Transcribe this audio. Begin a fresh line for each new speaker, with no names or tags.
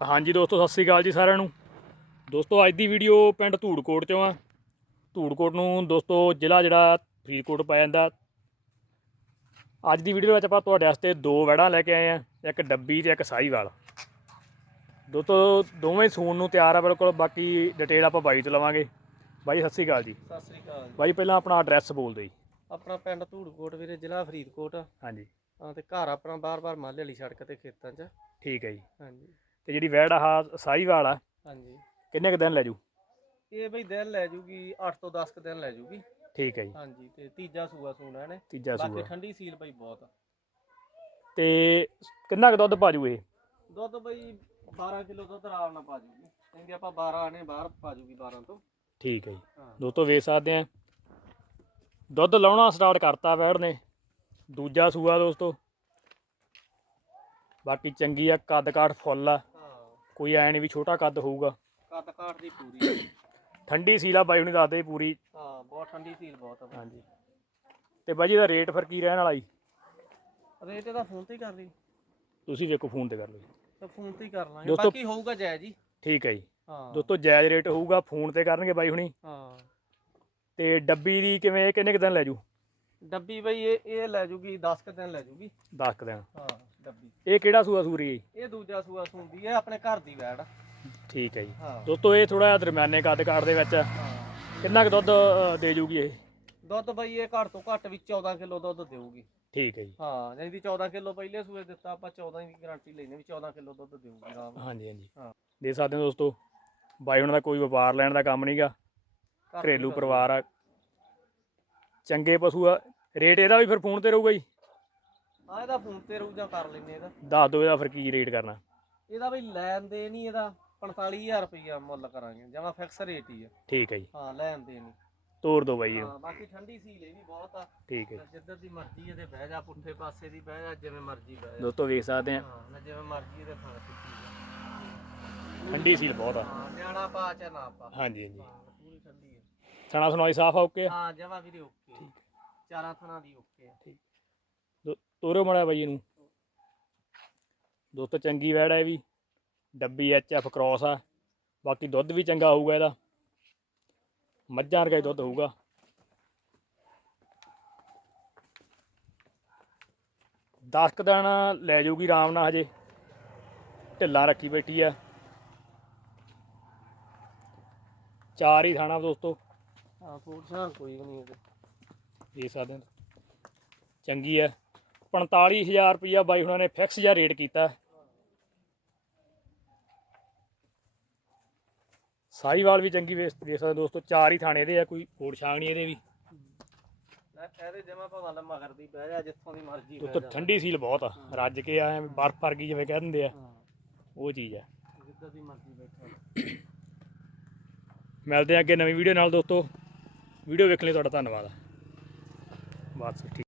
ਹਾਂਜੀ ਦੋਸਤੋ ਸਤਿ ਸ੍ਰੀ ਅਕਾਲ ਜੀ ਸਾਰਿਆਂ ਨੂੰ। ਦੋਸਤੋ ਅੱਜ ਦੀ ਵੀਡੀਓ ਪਿੰਡ ਧੂੜਕੋਟ ਚੋਂ ਆ। ਧੂੜਕੋਟ ਨੂੰ ਦੋਸਤੋ ਜ਼ਿਲ੍ਹਾ ਜਿਹੜਾ ਫਰੀਦਕੋਟ ਪੈ ਜਾਂਦਾ। ਅੱਜ ਦੀ ਵੀਡੀਓ ਵਿੱਚ ਆਪਾਂ ਤੁਹਾਡੇ ਵਾਸਤੇ ਦੋ ਵੜਾਂ ਲੈ ਕੇ ਆਏ ਆ ਇੱਕ ਡੱਬੀ ਤੇ ਇੱਕ ਸਾਹੀਵਾਲ। ਦੋਸਤੋ ਦੋਵੇਂ ਸੂਣ ਨੂੰ ਤਿਆਰ ਆ ਬਿਲਕੁਲ ਬਾਕੀ ਡਿਟੇਲ ਆਪਾਂ ਬਾਈ ਤੋਂ ਲਵਾਂਗੇ। ਬਾਈ ਸਤਿ ਸ੍ਰੀ ਅਕਾਲ ਜੀ।
ਸਤਿ ਸ੍ਰੀ ਅਕਾਲ ਜੀ।
ਬਾਈ ਪਹਿਲਾਂ ਆਪਣਾ ਐਡਰੈਸ ਬੋਲ ਦਿਓ ਜੀ।
ਆਪਣਾ ਪਿੰਡ ਧੂੜਕੋਟ ਵੀਰੇ ਜ਼ਿਲ੍ਹਾ ਫਰੀਦਕੋਟ
ਹਾਂਜੀ।
ਹਾਂ ਤੇ ਘਰ ਆਪਣਾ ਬਾਰ-ਬਾਰ ਮਾਲੇ ਵਾਲੀ ਸੜਕ ਤੇ ਖੇਤਾਂ 'ਚ।
ਠੀਕ ਹੈ ਜੀ।
ਹਾਂਜੀ।
ਤੇ ਜਿਹੜੀ ਵੈੜ ਆ ਸਾਹੀਵਾਲ ਆ
ਹਾਂਜੀ।
ਕਿੰਨੇ ਕੁ ਦਿਨ ਲੈ ਜੂ?
ਇਹ ਬਈ ਦਿਨ ਲੈ ਜੂਗੀ 8 ਤੋਂ 10 ਕ ਦਿਨ ਲੈ ਜੂਗੀ।
ਠੀਕ ਹੈ ਜੀ।
ਹਾਂਜੀ ਤੇ ਤੀਜਾ ਸੂਆ ਸੂਣਾ ਇਹਨੇ।
ਤੀਜਾ
ਬਾਕੀ
ਸੂਆ।
ਠੰਡੀ ਸੀਲ ਬਈ ਬਹੁਤ ਆ।
ਤੇ ਕਿੰਨਾ ਕੁ ਦੁੱਧ ਪਾਜੂ ਇਹ?
ਦੁੱਧ ਬਈ 12 ਕਿਲੋ ਦੁੱਧ ਆਰਾਮ ਨਾਲ ਪਾ ਜੂਗੀ ਕਹਿੰਦੇ ਆਪਾਂ 12 ਆਨੇ ਬਾਹਰ ਪਾ ਜੂਗੀ 12 ਤੋਂ।
ਠੀਕ ਹੈ ਜੀ।
ਹਾਂ।
ਦੋਸਤੋ ਵੇਖ ਸਕਦੇ ਆ ਦੁੱਧ ਲਾਉਣਾ ਸਟਾਰਟ ਕਰਤਾ ਵੈੜ ਨੇ। ਦੂਜਾ ਸੂਆ ਦੋਸਤੋ। ਬਾਕੀ ਚੰਗੀ ਆ ਕੱਦ ਕਾਠ ਫੁੱਲ ਆ। ਕੋਈ ਐ ਨਹੀਂ ਵੀ ਛੋਟਾ ਕੱਦ ਹੋਊਗਾ।
ਕੱਟ ਕਾਟ ਦੀ ਪੂਰੀ।
ਠੰਡੀ ਸੀਲ ਆ ਬਾਈ ਹੁਣੀ ਦੱਸਦੇ ਪੂਰੀ।
ਹਾਂ ਬਹੁਤ ਠੰਡੀ ਸੀਲ ਬਹੁਤ ਆ ਬਈ।
ਹਾਂਜੀ। ਤੇ ਬਾਜੀ ਦਾ ਰੇਟ ਫਿਰ ਕੀ ਰਹਿਣ ਵਾਲਾ ਜੀ?
ਰੇਟ ਇਹਦਾ ਫੋਨ ਤੇ ਹੀ ਕਰ ਲਈ।
ਤੁਸੀਂ ਵੇਖੋ ਫੋਨ ਤੇ ਕਰ ਲਓ ਜੀ।
ਤਾਂ ਫੋਨ ਤੇ ਹੀ ਕਰ ਲਾਂਗੇ।
ਦੋਸਤੋ-
ਬਾਕੀ ਹੋਊਗਾ ਜੈ ਜੀ
ਠੀਕ ਹੈ ਜੀ।
ਹਾਂ।
ਦੋਸਤੋ ਜਾਇਜ਼ ਰੇਟ ਹੋਊਗਾ ਫੋਨ ਤੇ ਕਰਨਗੇ ਬਾਈ ਹੁਣੀ।
ਹਾਂ।
ਤੇ ਡੱਬੀ ਦੀ ਕਿਵੇਂ ਕਿੰਨੇ ਕੁ ਦਿਨ ਲੈ ਜੂ?
ਡੱਬੀ ਬਈ ਇਹ ਇਹ ਲੈ ਜੂਗੀ 10 ਕ ਦਿਨ ਲੈ ਜੂਗੀ।
10 ਕੁ ਦਿਨ।
ਹਾਂ ਡੱਬੀ।
ਇਹ ਕਿਹੜਾ ਸੂਆ ਸੂਰੀ ਹੈ ਜੀ?
ਇਹ ਦੂਜਾ ਸੂਆ ਸੁੰਦੀ ਹੈ ਆਪਣੇ ਘਰ ਦੀ ਵੈੜ।
ਠੀਕ ਹੈ ਜੀ।
ਹਾਂ।
ਦੋਸਤੋ ਇਹ ਥੋੜਾ ਜਿਹਾ ਦਰਮਿਆਨੇ ਕੱਦ ਕਾਠ ਦੇ ਵਿੱਚ।
ਹਾਂ।
ਕਿੰਨਾ ਕੁ ਦੁੱਧ ਅ, ਦੇ ਜੂਗੀ ਇਹ?
ਦੁੱਧ ਬਈ ਇਹ ਘੱਟ ਤੋਂ ਘੱਟ ਵੀ 14 ਕਿਲੋ ਦੁੱਧ ਦੇਊਗੀ।
ਠੀਕ ਹੈ ਜੀ।
ਹਾਂ ਜਾਨੀ ਦੀ 14 ਕਿਲੋ ਪਹਿਲੇ ਸੂਏ ਦਿੱਤਾ ਆਪਾਂ 14 ਦੀ ਗਾਰੰਟੀ ਲੈਨੇ ਵੀ 14 ਕਿਲੋ ਦੁੱਧ ਦੇਊਗੀ ਆਰਾਮ ਨਾਲ।
ਹਾਂਜੀ ਹਾਂਜੀ।
ਹਾਂ।
ਦੇ ਸਕਦੇ ਹੋ ਦੋਸਤੋ ਬਾਈ ਉਹਨਾਂ ਦਾ ਕੋਈ ਵਪਾਰ ਲੈਣ ਦਾ ਕੰਮ ਨਹੀਂਗਾ
ਘਰ ਦੀ
ਘਰੇਲੂ। ਪਰਿਵਾਰ ਆ। ਚੰਗੇ ਪਸ਼ੂ ਆ ਰੇਟ ਇਹਦਾ ਵੀ ਫਿਰ ਫੋਨ ਤੇ ਰਹੂਗਾ ਜੀ।
ਹਾਂ ਇਹਦਾ ਫੋਨ ਤੇ ਰੂ ਜਾਂ ਕਰ ਲੈਨੇ ਇਹਦਾ।
ਦੱਸ ਦਿਓ ਇਹਦਾ ਫਿਰ ਕੀ ਰੇਟ ਕਰਨਾ।
ਇਹਦਾ ਬਈ ਲੈਣ ਦੇ ਨਹੀਂ ਇਹਦਾ 45000 ਰੁਪਈਆ ਮੁੱਲ ਕਰਾਂਗੇ ਜਮਾ ਫਿਕਸ ਰੇਟ ਹੀ ਆ।
ਠੀਕ ਹੈ ਜੀ।
ਹਾਂ ਲੈਣ ਦੇ ਨਹੀਂ
ਤੋਰ ਦਿਓ ਬਾਈ ਇਹਨੂੰ
ਹਾਂ ਬਾਕੀ ਠੰਡੀ ਸੀਲ ਇਹ ਵੀ ਬਹੁਤ ਆ।
ਠੀਕ ਹੈ। ਜੀ।
ਜਿੱਧਰ ਦੀ ਮਰਜ਼ੀ ਇਹਦੇ ਬਹਿ ਜਾ ਪੁੱਠੇ ਪਾਸੇ ਦੀ ਬਹਿ ਜਾ ਜਿਵੇਂ ਮਰਜ਼ੀ ਬਹਿ ਜਾ।
ਦੋਸਤੋ ਵੇਖ ਸਕਦੇ ਆ।
ਹਾਂ ਨਾ ਜਿਵੇਂ ਮਰਜ਼ੀ ਇਹਦੇ ਖਾਣ ਸਿੱਧੀ
ਠੰਡੀ ਸੀਲ ਬਹੁਤ ਆ।
ਹਾਂ ਨਿਆਣਾ ਪਾ ਚਾ ਨਾ ਪਾ।
ਹਾਂਜੀ ਹਾਂਜੀ।
ਹਾਂ ਪੂਰੀ ਠੰਡੀ ਹੈ
ਥਣਾ ਸੁਣਾਈ ਸਾਫ਼ ਆ ਓਕੇ ਆ?
ਹਾਂ ਜਮਾ ਵੀਰੇ ਓਕੇ ਚਾਰਾਂ ਥਣਾ ਦੀ ਓਕੇ ਆ।
ਤੋਰੋ ਮੜਾ ਬਾਈ ਇਹਨੂੰ। ਦੋਸਤੋ ਚੰਗੀ ਵੈੜ ਹੈ ਵੀ। ਡੱਬੀ ਐਚ ਐਫ ਕ੍ਰਾਸ ਆ। ਬਾਕੀ ਦੁੱਧ ਵੀ ਚੰਗਾ ਹੋਊਗਾ ਇਹਦਾ। ਮੱਝਾਂ ਵਰਗਾ ਹੀ ਦੁੱਧ ਹੋਊਗਾ। ਦਸ ਕੁ ਦਿਨ ਲੈ ਜਾਊਗੀ ਆਰਾਮ ਨਾਲ ਹਜੇ। ਢਿੱਲਾ ਰੱਖੀ ਬੈਠੀ ਆ। ਚਾਰ ਹੀ ਥਾਣਾ ਦੋਸਤੋ।
ਹਾਂ ਫੂਡ ਸਾਂ ਕੋਈ ਵੀ ਨਹੀਂ ਇਹਦੇ
ਦੇ ਸਕਦੇ ਹੋ। ਚੰਗੀ ਹੈ। 45000 ਰੁਪਇਆ ਬਾਈ ਹੁਣਾਂ ਨੇ ਫਿਕਸ ਜਿਹਾ ਰੇਟ ਕੀਤਾ। ਸਾਈਵਾਲ ਵੀ ਚੰਗੀ ਵੇਖ ਦੇਖ ਸਕਦੇ ਦੋਸਤੋ ਚਾਰ ਹੀ ਥਾਣੇ ਇਹਦੇ ਆ ਕੋਈ ਹੋਰ ਛਾਂਗ ਨਹੀਂ ਇਹਦੇ ਵੀ।
ਇਹਦੇ ਜਮਾ ਭਾਵੇਂ ਦੀ ਬਹਿ ਜਾ ਜਿੱਥੋਂ ਦੀ ਮਰਜ਼ੀ
ਠੰਡੀ ਸੀਲ ਬਹੁਤ ਆ। ਰੱਜ ਕੇ ਆਏ ਬਰਫ ਵਰਗੀ ਜਿਵੇਂ ਕਹਿ ਦਿੰਦੇ ਆ। ਉਹ ਚੀਜ਼ ਆ।
ਜਿੱਦਾਂ ਦੀ ਮਰਜ਼ੀ ਬੈਠਾ।
ਮਿਲਦੇ ਆ ਅੱਗੇ ਨਵੀਂ ਵੀਡੀਓ ਨਾਲ ਦੋਸਤੋ। ਵੀਡੀਓ ਵੇਖਣ ਲਈ ਤੁਹਾਡਾ ਧੰਨਵਾਦ। ਬਸ ਠੀਕ